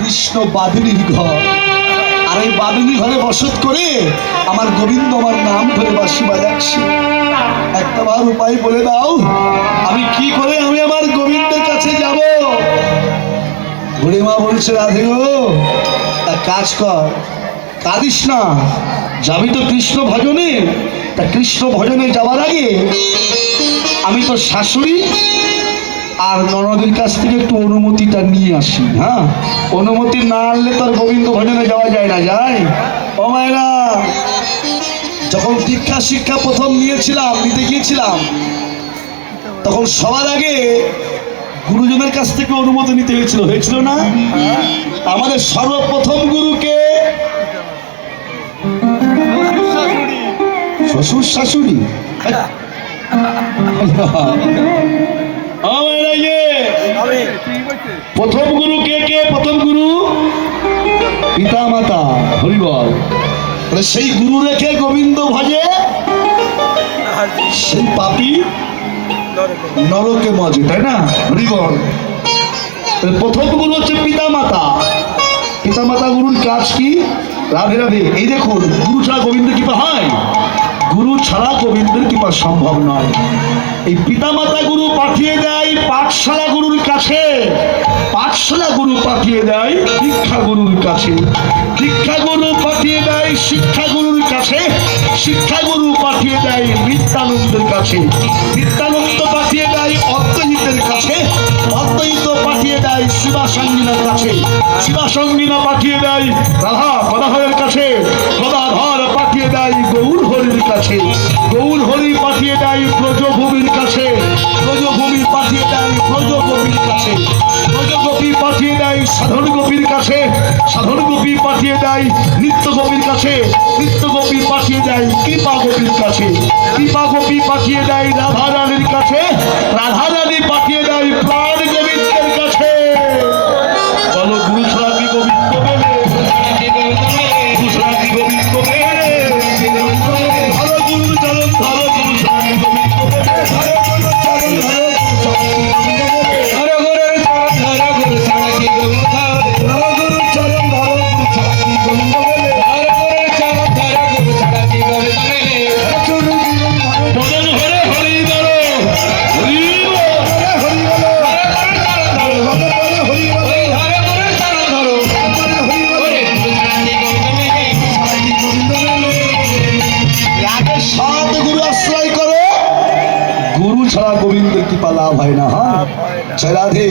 কৃষ্ণ বাদিনীর ঘর, আর এই বাদিনী ঘরে বসত করে আমার গোবিন্দ আমার নাম ধরে বাঁশি বাজাচ্ছে। একটা বার উপায় বলে দাও, আমি কি করে আমি আমার গোবিন্দের কাছে যাব? বুড়িমা বলছে, রাধে গো এক কাজ কর, কাঁদিস না, যাবি তো কৃষ্ণ ভজনে। তা কৃষ্ণ ভজনে যাওয়ার আগে আমি তো শাশুড়ি আর ননদের কাছ থেকে একটু অনুমতিটা নিয়ে আসি। হ্যাঁ, অনুমতি না আনলে তোর গোবিন্দ ভজনে যাওয়া যায় না। যায় ও মায়েরা, যখন দীক্ষা শিক্ষা প্রথম নিতে গিয়েছিলাম, তখন সবার আগে গুরুজনের কাছ থেকে অনুমতি নিতে হয়েছিল না? আমাদের সর্বপ্রথম গুরুকে শ্বশুর শাশুড়ি। প্রথম গুরু কে? প্রথম গুরু পিতা মাতা। হরিবল। সেই গুরু রেখে গোবিন্দ ভজে, সেই পাপী নরকে মজে, তাই না? হরিবল। প্রথম গুরু হচ্ছে পিতা মাতা। পিতা মাতা গুরুর কাজ কি? রাধে রাধে। এই দেখুন, গুরু ছাড়া গোবিন্দের কৃপা হয়? গুরু ছাড়া গোবিন্দের কৃপা সম্ভব নয়। এই পিতা মাতা গুরু পাঠিয়ে দেয় পাঠশালা গুরুর কাছে, পাঠশালা গুরু পাঠিয়ে দেয় দীক্ষা গুরুর কাছে, দীক্ষা গুরু পাঠিয়ে দেয় শিক্ষা গুরুর কাছে, শিক্ষা গুরু পাঠিয়ে দেয় নিত্যানন্দের কাছে, নিত্যানন্দ পাঠিয়ে দেয় অদ্বৈতের কাছে, অদ্বৈত পাঠিয়ে দেয় শিবাসঙ্গিনার কাছে, শিবাসঙ্গিনা পাঠিয়ে দেয় রাধা গদাধরের কাছে, গদাধর পাঠিয়ে দেয় গৌর হরির কাছে, গৌর হরি পাঠিয়ে দেয় ব্রজভূমির কাছে, ব্রজভূমি পাঠিয়ে দেয় ব্রজগোপীর কাছে, ব্রজগোপী পাঠিয়ে দেয় সাধন গোপীর কাছে, সাধন গোপী পাঠিয়ে দেয় নিত্য গোপীর কাছে, নিত্য গোপী পাঠিয়ে দেয় কৃপা গোপীর কাছে, কৃপা গোপী পাঠিয়ে দেয় রাধা রানীর কাছে, রাধা রানী পাঠিয়ে দেয় প্রাণ গোবিন্দের কাছে। বলো, গুরু ছাড়া কি গোবিন্দ মেলে? গুরু ছাড়া কি গোবিন্দ মেলে? ধরো গুরু চরণ, ধরো গুরু ছাড়া কি গোবিন্দ মেলে? ধরো গুরু চরণ, ধরো গুরু ছাড়া কি গোবিন্দ মেলে? ধরো গুরু চরণ, ধরো গুরু ছাড়া কি গোবিন্দ মেলে? ছাড়া গোবিন্দের কৃপা লাভ হয় না। হ্যাঁ, রাধে,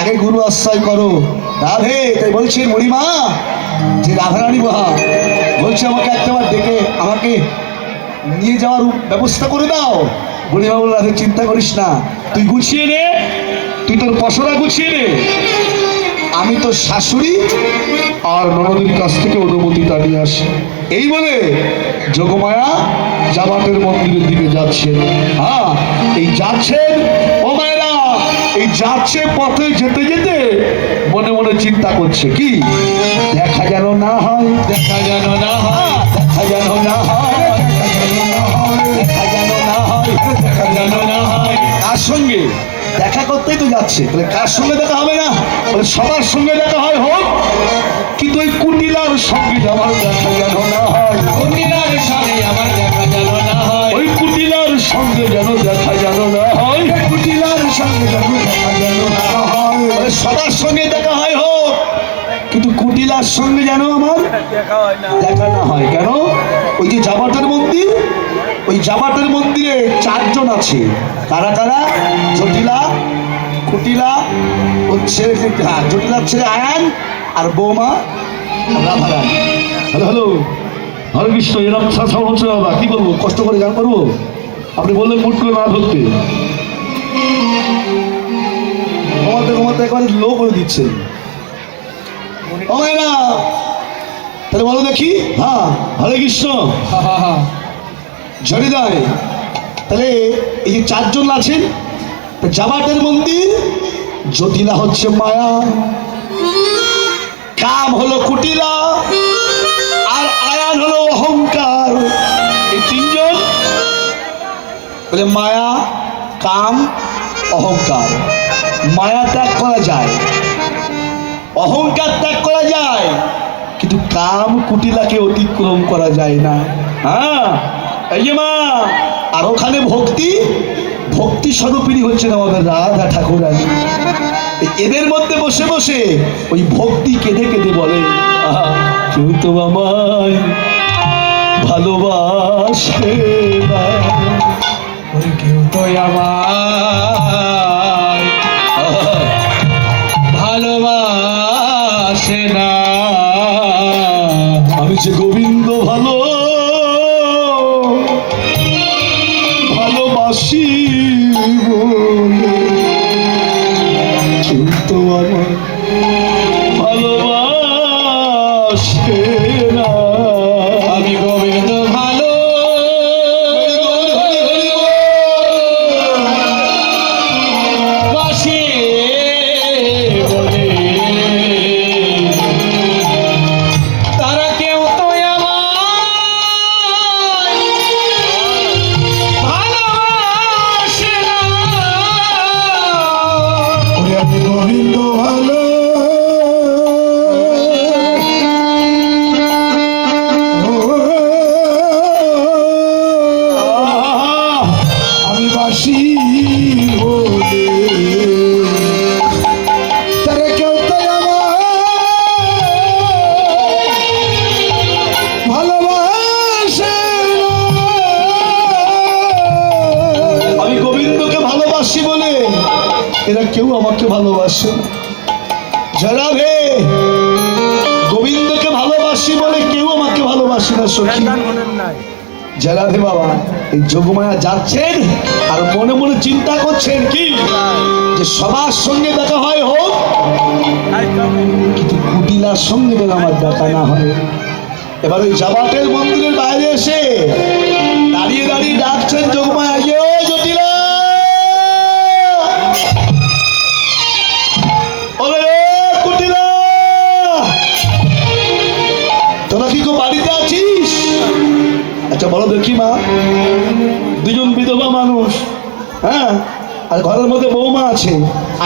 আগে গুরু আশ্রয় করো। রাধে তাই বলছেন মণিমা যে রাধারানী বাহা বলছে আমাকে একটাবার ডেকে আমাকে নিয়ে যাওয়ার ব্যবস্থা করে দাও। মণিমা বলল, রাধে চিন্তা করিস না, তুই গুছিয়ে নে, তুই তোর পসরা গুছিয়ে নে, আমি তো শাশুড়ি আর ননদের কাছ থেকে অনুমতিটা নিয়ে আসি। এই বলে যোগমায়া জামাতের মন্দিরের দিকে যাচ্ছেন। হ্যাঁ, এই যাচ্ছেন ও মায়েরা, এই যাচ্ছে পথে যেতে যেতে মনে মনে চিন্তা করছে কি, দেখা যেন না হয়, দেখা যেন না হয়, দেখা যেন না হয়, দেখা যেন না হয়, দেখা যেন না হয়। কার সঙ্গে দেখা করতেই তো যাচ্ছে, কার সঙ্গে দেখা হবে না? সবার সঙ্গে দেখা হয় হোক, কিন্তু ওই কুটিলা কুটিলার সঙ্গে আমার দেখা যেন না হয়, কুটিলার সঙ্গে আমার দেখা যেন না হয়, ওই কুটিলার সঙ্গে যেন দেখা যেন না হয়, কুটিলার সঙ্গে যেন দেখা যেন না হয়। মানে সবার সঙ্গে দেখা হয় হোক, কিন্তু কুটিলার সঙ্গে যেন আমার দেখা না হয়। কেন? ওই যে জামাটের মন্দির, ওই জামাটের মন্দিরে 4 জন আছে। কারা কারা? জটিলা, কুটিলা, হচ্ছে জটিলার ছেলে আয়ান, আর বৌমা রাধারানী। হ্যালো হ্যালো, হরে কৃষ্ণ। এরকম সাউন্ড হচ্ছে দাদা, কি বলবো, কষ্ট করে গান করবো? আপনি বললেন মুট করে না ধরতে, ঘুমাতে ঘুমাতে একবারে লো করে দিচ্ছেন। ও মায়েরা, তাহলে বলো দেখি। হ্যাঁ, হরে কৃষ্ণ। ঝরিদায় তাহলে এই যে 4 জন আছেন, জামাটের মন্দির, জটিলা হচ্ছে মায়া, কাম হলো কুটিলা, আর আয়ান হলো অহংকার। এই 3 জন বলে মায়া, কাম, অহংকার। মায়া ত্যাগ করা যায়, অহংকার ত্যাগ করা যায়, কিন্তু কাম কুটিলাকে অতিক্রম করা যায় না। হ্যাঁ, এই যে মা, আর ওখানে ভক্তি, ভক্তি স্বরূপিনী হচ্ছেন আমাদের রাধা ঠাকুরানী। এদের মধ্যে বসে বসে ওই ভক্তি কেঁদে কেঁদে বলে, আহা, কেউ তো আমায় ভালোবাসে না, কেউ তো আমায় ভালোবাসে না, আমি যে গোবিন্দ ভালো ভালোবাসি বলে কেউ তো আমার ভালোবাসে না। আমি গোবিন্দ ভালো বাসি বলে তারা কেউ তো আমায় ভালোবাসে না। ওরে আমি গোবিন্দ ভালো আমি বাসি বলে তারা কেউ তো আমার ভালোবাসে না। আমি গোবিন্দকে ভালোবাসি বলে এরা কেউ আমাকে ভালোবাসে না। যারা ভে গোবিন্দকে ভালোবাসি বলে কেউ আমাকে ভালোবাসে না। সখী যারা ভে বাবা, এই যোগমায়া যাচ্ছেন আর মনে মনে চিন্তা করছেন কি যে সবার সঙ্গে দেখা হয় হোক, কিন্তু কুটিলার সঙ্গে যেন আমার দেখা না হয়। এবার ওই জামাটের মন্দিরের বাইরে এসে দাঁড়িয়ে দাঁড়িয়ে ডাকছেন যোগমায়া, ইয়ে জটিলা, ওরে কুটিলা, তোরা কি গো বাড়িতে আছিস? আচ্ছা বলো দেখি মা, 2 জন বিধবা মানুষ, হ্যাঁ, আর ঘরের মধ্যে বৌমা আছে,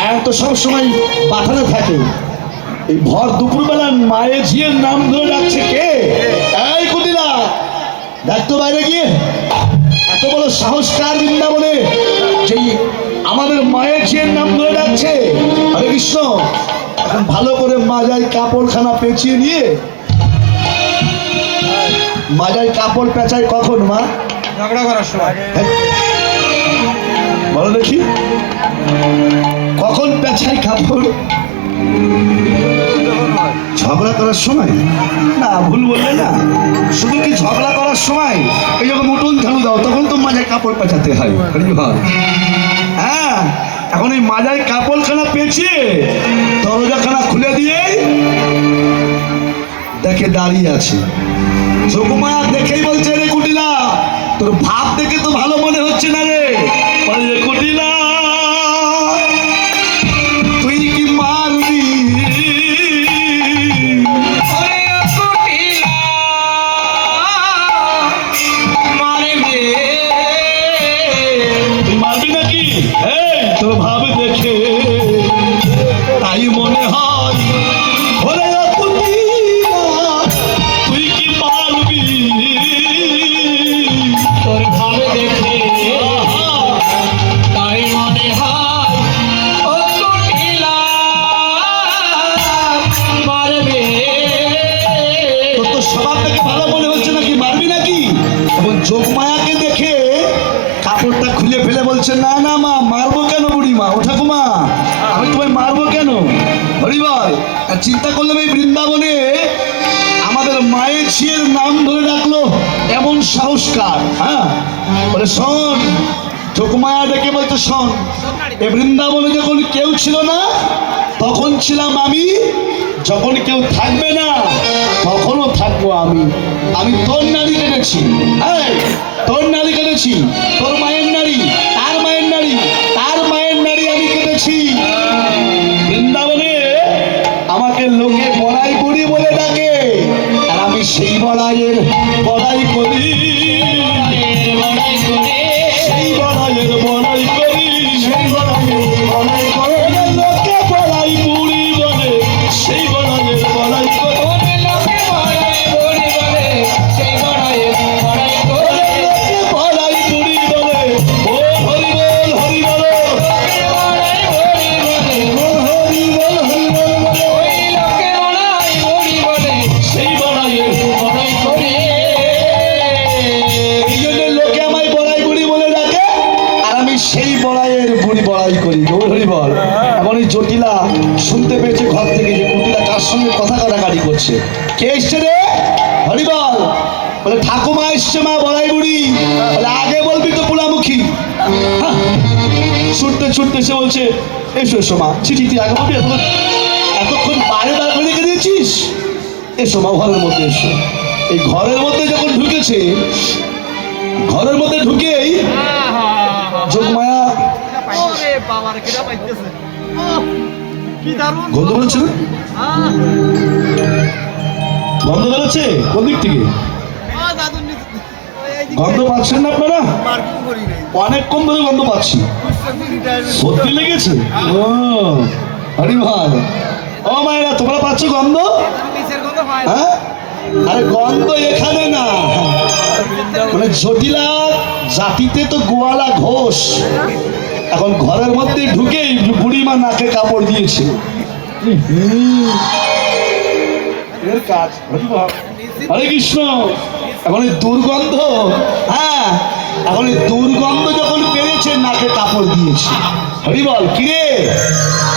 আয়ান তো সবসময় বাথানে থাকে, এই ভর দুপুরবেলা মায়ের ঝিয়ের নাম ধরে ডাকছে কে? এই কুটিলা, ডাকতো বাইরে গিয়ে। এত বড় সাহস কার বৃন্দাবনে যে আমাদের মায়ের ঝিয়ের নাম ধরে ডাকছে? হরে কৃষ্ণ। এখন ভালো করে মাজায় কাপড়খানা পেঁচিয়ে নিয়ে, মাজায় কাপড় পেঁচায় কখন মা? ঝগড়া করার সময়। বলো দেখি, কখন পেঁচায় কাপড়? ঝগড়া করার সময় না, ভুল বললে না, শুধু কি ঝগড়া করার সময়? এই যখন উঠোন ঝাড়ু দাও তখন তো মাজায় কাপড় পেঁচাতে হয়। হ্যাঁ, এখন এই মাজায় কাপড়খানা পেঁচিয়ে দরজাখানা খুলে দিয়ে দেখে দাঁড়িয়ে আছে। যোগমায়া দেখেই বলছে, রে কুটিলা, তোর ভাব দেখে তো ভালো মনে হচ্ছে না রে। বলে, রে কুটিলা, তুই কি মারবি? তুই মারবি নাকি? এই তোর ভাব দেখে তাই মনে হয়। ওরে কুটিলা, যোগমায়াকে দেখে কাপড়টা খুলে ফেলে বলছে, না না মা, মারবো কেন বুড়িমা, ও ঠাকুমা আমি তোমায় মারবো কেন? হরিবল। আর চিন্তা করলাম এই বৃন্দাবনে আমাদের মায়ের ঝিয়ের নাম ধরে রাখলো এমন সাহসকার। হ্যাঁ, বলে শোন, যোগমায়া ডেকে বলছে, শোন, এ বৃন্দাবনে যখন কেউ ছিল না তখন ছিলাম আমি, যখন কেউ থাকবে না তখনও থাকবো আমি। আমি তোর নারী কেটেছি, তোর নারী কেটেছি, তোর মায়ের নারী, তার মায়ের নারী, তার মায়ের নারী আমি কেটেছি। বৃন্দাবনে আমাকে লোকে বড়াই করি বলে ডাকে, আর আমি সেই বড়াইয়ের বড়াই করি, সেই বড়াইয়ের বড়াই করি, সেই বড়াইয়ের বড়াই করি। লোকে বড়াই বুড়ি বলে, সেই বড়াইয়ের বড়াই করি। লোকে বড়াই বুড়ি বলে, ও হরি বল, হরি বল, সেই বড়াইয়ের বড়াই করি। এই জন্য লোকে আমায় বড়াই বুড়ি বলে ডাকে, আর আমি সেই বড়াইয়ের বুড়ি বড়াই করি। গৌর হরি বল। এমন এই জটিলা শুনতে পেয়েছে ঘর থেকে যে কুটিলা কার সঙ্গে কথা কাটাকাটি করছে। কে এসছে রে? হরি বল। বলে ঠাকুমা এসছে মা, বড়াই বুড়ি। বলে আগে বলবি তো পোড়ামুখী। হ্যাঁ, ছুটতে ছুটতে সে বলছে, এসো এসো মা, চিঠি তুই আগে বলবি, এতক্ষণ বাইরে দাঁড় করে রেখে দিয়েছিস, এসো মা ঘরের মধ্যে এসো। এই ঘরের মধ্যে যখন ঢুকেছে, ঘরের মধ্যে ঢুকেই যোগমায়া গন্ধ বেরোচ্ছে না? গন্ধ বেরোচ্ছে কোন দিক থেকে? গন্ধ পাচ্ছেন না আপনারা? অনেকক্ষণ ধরে গন্ধ পাচ্ছি। সত্যি লেগেছে? ও হরি ভাল। ও মায়েরা, তোমরা পাচ্ছ গন্ধ? হ্যাঁ, আরে গন্ধ এখানে না, মানে জটিলা জাতিতে তো গোয়ালা ঘোষ। এখন ঘরের মধ্যে ঢুকেই বুড়িমা নাকে কাপড় দিয়েছে। এর কাজ হরে কৃষ্ণ। এখন এই দুর্গন্ধ, হ্যাঁ, এখন এই দুর্গন্ধ যখন পেয়েছে নাকে কাপড় দিয়েছে। হরি বল। কিরে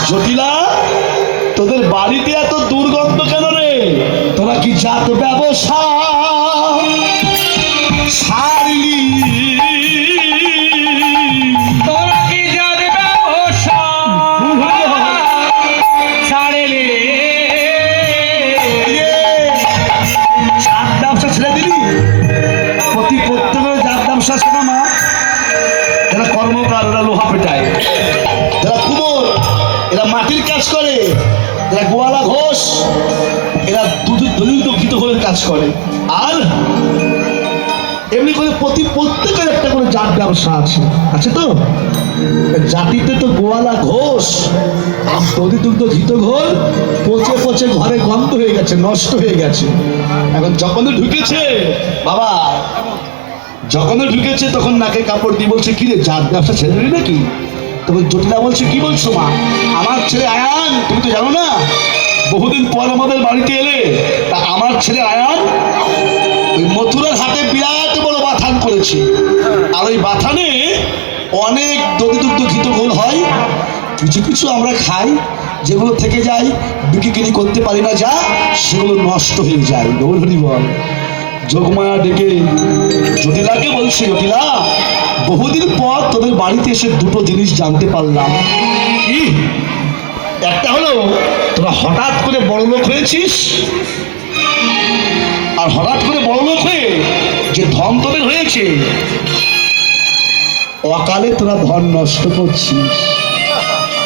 জটিলা, তোদের বাড়িতে এত দুর্গন্ধ কেন রে? তোরা কি জাত ব্যবসা ছাড়লি? তোরা কি জাত ব্যবসা ছাড়লি? জাত ব্যবসা ছেড়ে দিলি? প্রত্যেকের জাত ব্যবসা আছে না মা? যারা কর্মকার, ওরা লোহা পেটায়, যারা কুমোর এরা মাটির কাজ করে, যারা গোয়ালা ঘোষ এরা দলিত হয়ে কাজ করে। আর এমনি করে প্রত্যেকের একটা করে জাত ব্যবসা আছে, আছে তো? জাতিতে তো গোয়ালা ঘোষ দধিদুগ্ধ ঘিত ঘোল পচে পচে ঘরে গন্ধ হয়ে গেছে, নষ্ট হয়ে গেছে। এখন যখন ঢুকেছে বাবা, যখন ঢুকেছে তখন নাকে কাপড় দিয়ে বলছে, কিরে জাত ব্যবসা ছেড়ে দিলি নাকি? তখন জটিলা বলছে, কি বলছো মা? আমার ছেলে আয়ান, তুমি তো জানো না, বহুদিন পর আমাদের বাড়িতে এলে, তা আমার ছেলে আয়ান ওই মথুরার হাটে বিরাট বড় বাথান করেছে, আর ওই বাথানে অনেক দধিদুগ্ধ ঘিত ঘোল হয়, কিছু কিছু আমরা খাই, যেগুলো থেকে যায় বিক্রি করতে পারি না, যা সেগুলো নষ্ট হয়ে যায়। গৌর হরি বল। যোগমায়া ডেকে জটিলাকে বলছে, জটিলা, বহুদিন পর তোদের বাড়িতে এসে দুটো জিনিস জানতে পারলাম। কি? একটা হলো তোরা হঠাৎ করে বড়লোক হয়েছিস, আর হঠাৎ করে বড়লোক হয়ে যে ধন তোদের হয়েছে, অকালে তোরা ধন নষ্ট করছিস।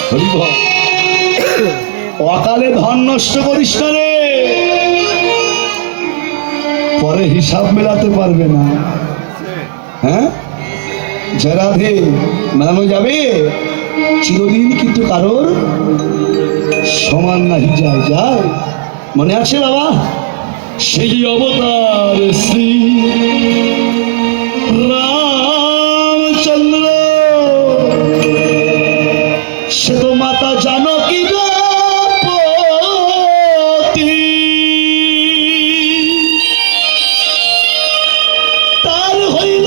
হরি বল। অকালে ধন নষ্ট করিস না রে, পরে হিসাব মেলাতে পারবে না। হ্যাঁ, জয় রাধে, মেলানো যাবে চিরদিন, কিন্তু কারোর সমান নাহি যায়। যায় মনে আছে বাবা, সেই অবতার শ্রী রামচন্দ্র, সে তো মাতা জানকী পতি, তার হইল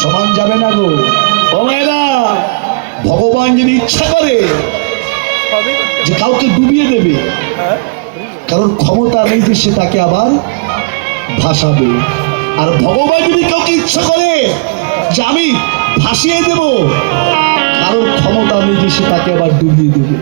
সমান যাবে না গো। ও মেয়েরা, ভগবান যদি ইচ্ছা করে যে কাউকে ডুবিয়ে দেবে, কারণ ক্ষমতা নেই যে সে তাকে আবার ভাসাবে। আর ভগবান যদি কাউকে ইচ্ছা করে যে আমি ভাসিয়ে দেব, কারণ ক্ষমতা নেই যে সে তাকে আবার ডুবিয়ে দেবে।